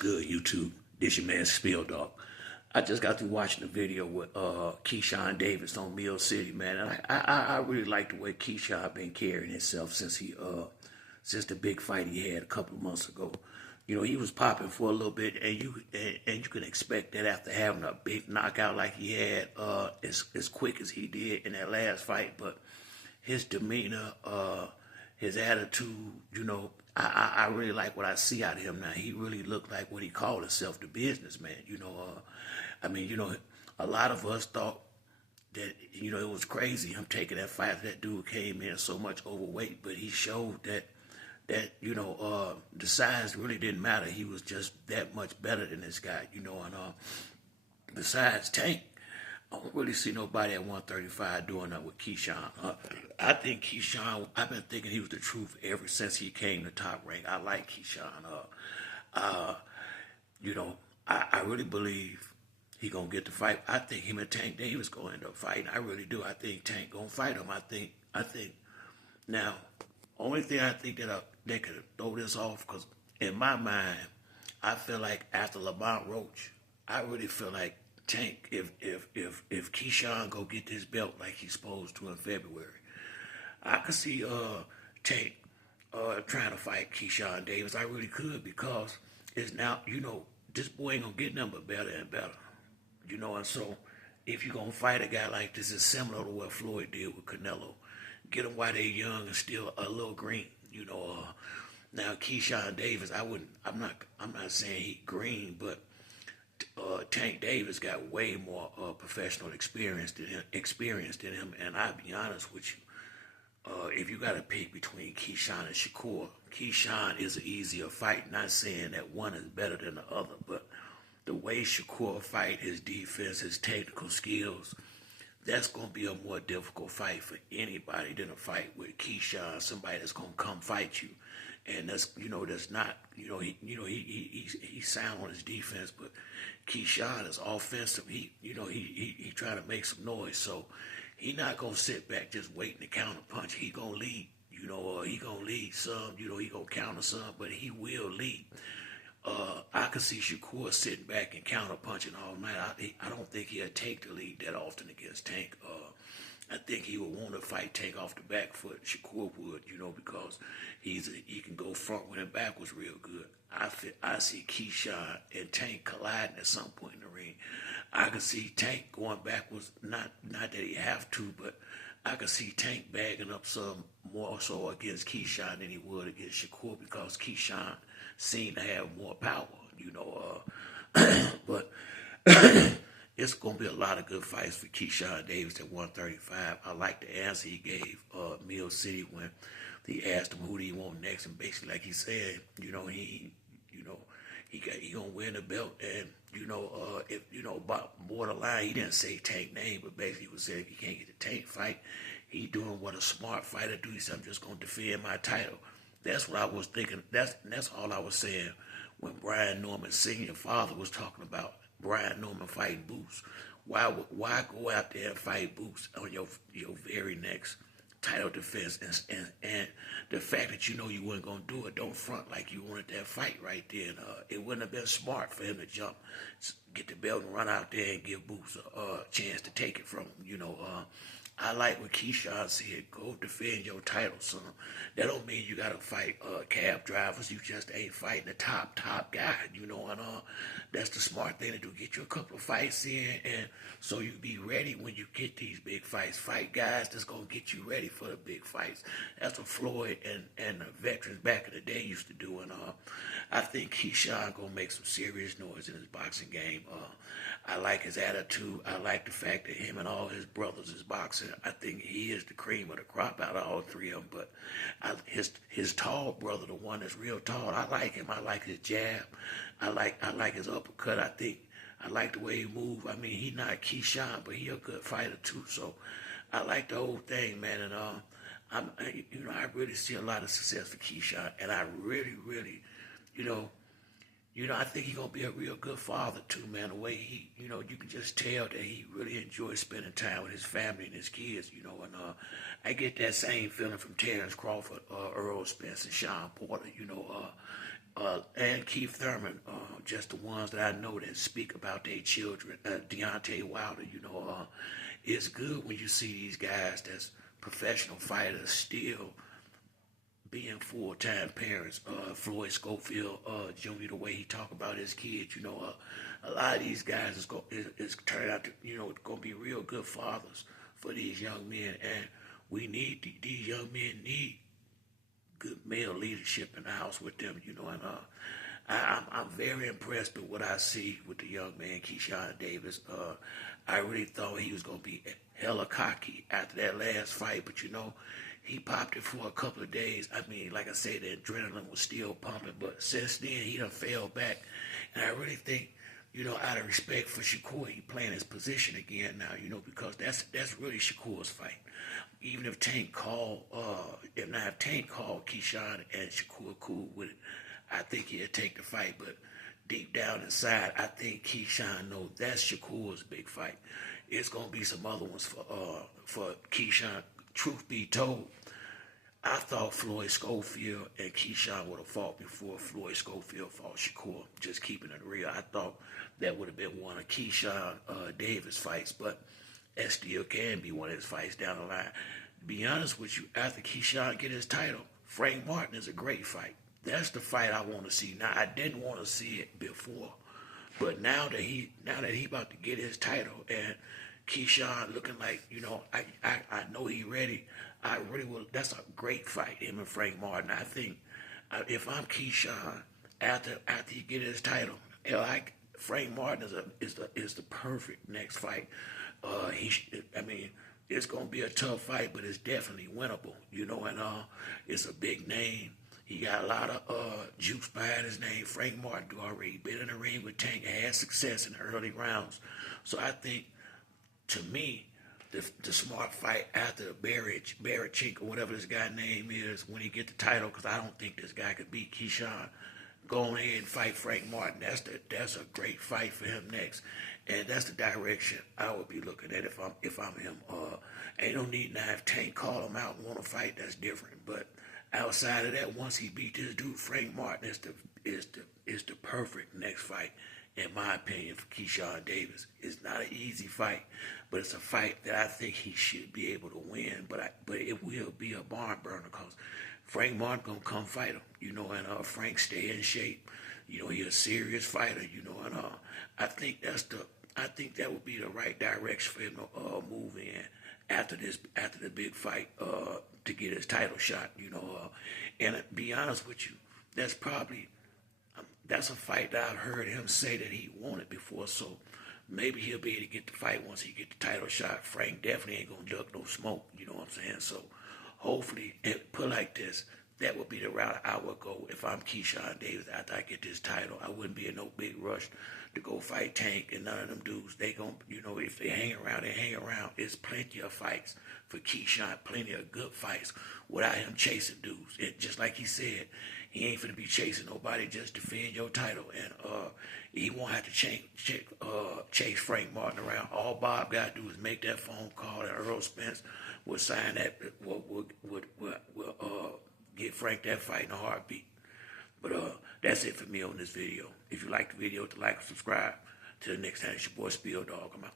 Good, YouTube. This your man Spill Dog. I just got through watching the video with Keyshawn Davis on Mill City, man. And I really like the way Keyshawn been carrying himself since the big fight he had a couple of months ago. You know, he was popping for a little bit, and you can expect that after having a big knockout like he had, as quick as he did in that last fight. But his demeanor, his attitude, you know, I really like what I see out of him now. He really looked like what he called himself, the businessman. You know, a lot of us thought that, you know, it was crazy him taking that fight. That dude came in so much overweight, but he showed that the size really didn't matter. He was just that much better than this guy, you know. And besides Tank, I don't really see nobody at 135 doing that with Keyshawn. I think Keyshawn, I've been thinking he was the truth ever since he came to Top Rank. I like Keyshawn. I really believe he gonna get the fight. I think him and Tank Davis gonna end up fighting. I really do. I think Tank gonna fight him. I think now, only thing I think that they could throw this off, because in my mind, I feel like after Lamont Roach, I really feel like Tank, if Keyshawn go get this belt like he's supposed to in February, I could see Tank trying to fight Keyshawn Davis. I really could, because it's now, you know, this boy ain't gonna get nothing but better and better. You know, and so if you're gonna fight a guy like this, it's similar to what Floyd did with Canelo. Get them while they're young and still a little green. You know, now Keyshawn Davis, I'm not saying he green, but Tank Davis got way more professional experience than him. And I'll be honest with you, if you got to pick between Keyshawn and Shakur, Keyshawn is an easier fight. Not saying that one is better than the other, but the way Shakur fight, his defense, his technical skills, that's going to be a more difficult fight for anybody than a fight with Keyshawn, somebody that's going to come fight you. And that's not, he's sound on his defense, but Keyshawn is offensive. He trying to make some noise. So he not going to sit back just waiting to counter punch. He going to lead, he going to lead some, he going to counter some, but he will lead. I could see Shakur sitting back and counter punching all night. I don't think he'll take the lead that often against Tank. I think he would want to fight Tank off the back foot. Shakur would, because he can go front with and backwards real good. I see Keyshawn and Tank colliding at some point in the ring. I could see Tank going backwards. Not that he have to, but I could see Tank bagging up some more so against Keyshawn than he would against Shakur, because Keyshawn seemed to have more power, but it's going to be a lot of good fights for Keyshawn Davis at 135. I like the answer he gave Mill City when he asked him who do you want next, and basically like he said, he gonna win the belt, and if about borderline, he didn't say Tank name, but basically he was saying if he can't get the Tank fight, he doing what a smart fighter do. He said, I'm just gonna defend my title. That's what I was thinking. That's all I was saying when Brian Norman Sr. father was talking about Brian Norman fighting Boots. Why go out there and fight Boots on your very next title defense? And the fact that you wasn't gonna do it, don't front like you wanted that fight right there. And it wouldn't have been smart for him to jump, get the belt, and run out there and give Boots a chance to take it from him. I like what Keyshawn said, go defend your title, son. That don't mean you got to fight cab drivers. You just ain't fighting the top guy, and that's the smart thing to do. Get you a couple of fights in, and so you be ready when you get these big fights. Fight guys that's going to get you ready for the big fights. That's what Floyd and the veterans back in the day used to do, and I think Keyshawn going to make some serious noise in his boxing game. I like his attitude. I like the fact that him and all his brothers is boxing. I think he is the cream of the crop out of all three of them. But his tall brother, the one that's real tall, I like him. I like his jab. I like his uppercut. I like the way he move. I mean, he not Keyshawn, but he a good fighter too. So I like the whole thing, man. And I really see a lot of success for Keyshawn, and I really, I think he's going to be a real good father, too, man. The way he, you can just tell that he really enjoys spending time with his family and his kids, and I get that same feeling from Terrence Crawford, Earl Spence, and Sean Porter, and Keith Thurman, just the ones that I know that speak about their children. Deontay Wilder, it's good when you see these guys that's professional fighters still being full-time parents. Floyd Schofield Jr., the way he talk about his kids, a lot of these guys is turned out to, going to be real good fathers for these young men, and these young men need good male leadership in the house with them, and I'm very impressed with what I see with the young man Keyshawn Davis. I really thought he was going to be hella cocky after that last fight, but he popped it for a couple of days. I mean, like I said, the adrenaline was still pumping, but since then he done fell back, and I really think, out of respect for Shakur, he playing his position again now, because that's really Shakur's fight. Even if Tank called, if Tank called Keyshawn and Shakur cool with it, I think he'd take the fight. But deep down inside, I think Keyshawn knows that's Shakur's big fight. It's gonna be some other ones for Keyshawn. Truth be told, I thought Floyd Schofield and Keyshawn would have fought before Floyd Schofield fought Shakur. Just keeping it real, I thought that would have been one of Keyshawn Davis fights, but that still can be one of his fights down the line. To be honest with you, after Keyshawn get his title, Frank Martin is a great fight. That's the fight I want to see. Now, I didn't want to see it before, but now that he about to get his title and Keyshawn looking like, I know he ready. I really will. That's a great fight, him and Frank Martin. I think if I'm Keyshawn after he get his title, Frank Martin is the perfect next fight. It's gonna be a tough fight, but it's definitely winnable. And it's a big name. He got a lot of juice behind his name. Frank Martin already been in the ring with Tank and had success in the early rounds. So I think, to me, the smart fight after Barachik or whatever this guy's name is when he get the title, because I don't think this guy could beat Keyshawn. Go on ahead and fight Frank Martin. That's a great fight for him next, and that's the direction I would be looking at if I'm him. Ain't no need now if Tank call him out and want to fight. That's different. But outside of that, once he beat this dude, Frank Martin is the perfect next fight, in my opinion, for Keyshawn Davis. It's not an easy fight, but it's a fight that I think he should be able to win. But it will be a barn burner because Frank Martin gonna come fight him, and Frank stay in shape. He a serious fighter, and I think that would be the right direction for him to move in after the big fight to get his title shot, and to be honest with you, that's a fight that I've heard him say that he wanted before, so maybe he'll be able to get the fight once he get the title shot. Frank definitely ain't gonna duck no smoke, you know what I'm saying? So hopefully, and put like this, that would be the route I would go if I'm Keyshawn Davis after I get this title. I wouldn't be in no big rush to go fight Tank and none of them dudes. They gon', if they hang around, they hang around. There's plenty of fights for Keyshawn, plenty of good fights without him chasing dudes. Just like he said, he ain't finna be chasing nobody, just defend your title. And he won't have to chase Frank Martin around. All Bob got to do is make that phone call, and Earl Spence will sign that, would get Frank that fight in a heartbeat. But that's it for me on this video. If you like the video, like and subscribe. Till the next time, it's your boy Spill Dog. I'm out.